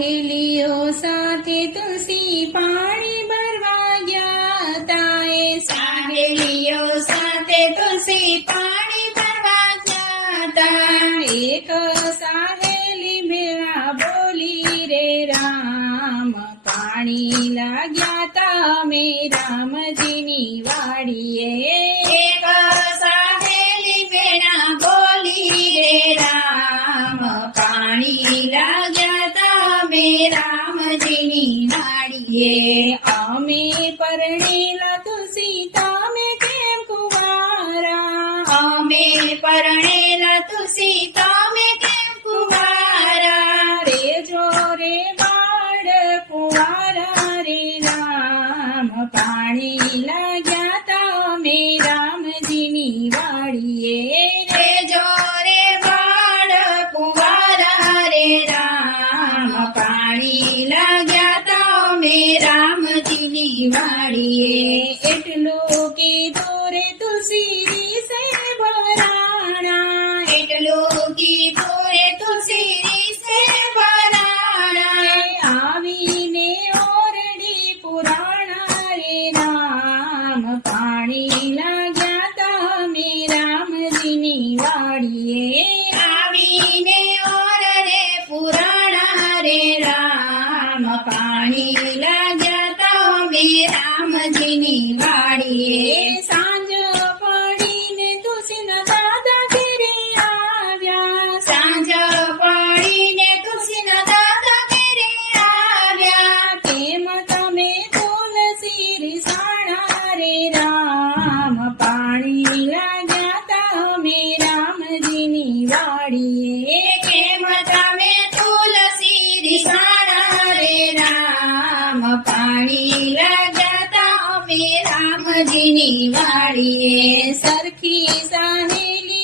સહેલીઓ સાથે તુલસી પાણી ભરવા ગયા તા. એ સહેલીઓ સાથે તુલસી પાણી ભરવા ગયા તા. એક સહેલી ભેળા બોલી રે રામ, પાણી લાગ્યા તા અમે રામજીની વાડીએ. એક સહેલી બેના બોલી રે રામ, પાણી લાગ્યા તા અમે રામજીની વાડીએ. અમે પરણેલા તુલસી તમે કેમ કુંવારા, અમે પરણેલા તુલસી તમે કેમ કુંવારા. રેજો રે બાળ કુંવારા રે રામ, પાણી લાગ્યા તા અમે રામજીની વાડીએ. રેજો રે બાળ કુંવારા રે રામ, પાણી લાગ્યા તા અમે રામજીની વાડીએ. એટલું કીધું રે તુલસી સે ભરાણા, એટલું કીધું રે તુલસી સે ભરાણા. આવીને ઓરડી પુરાણા રે રામ, પાણી લાગ્યા તા અમે રામજીની વાડીએ. આવીને ઓરડે પુરાણા રે રામ, પાણી લાગ્યા તા અમે રામજીની વાડીએ. સાંજ પડીને તુલસીના દાદા ઘેરે આવ્યા, સાંજ પડીને તુલસીના દાદા ઘેરે આવ્યા. કેમ તમે તુલસી રીસાણા રે રામ, પાણી લાગ્યા તા અમે રામજીની વાડીએ. કેમ તમે તુલસી રીસાણા રે રામ, પાણી લાગ્યા તા અમે રામજીની વાડીએ. સરખી સહેલી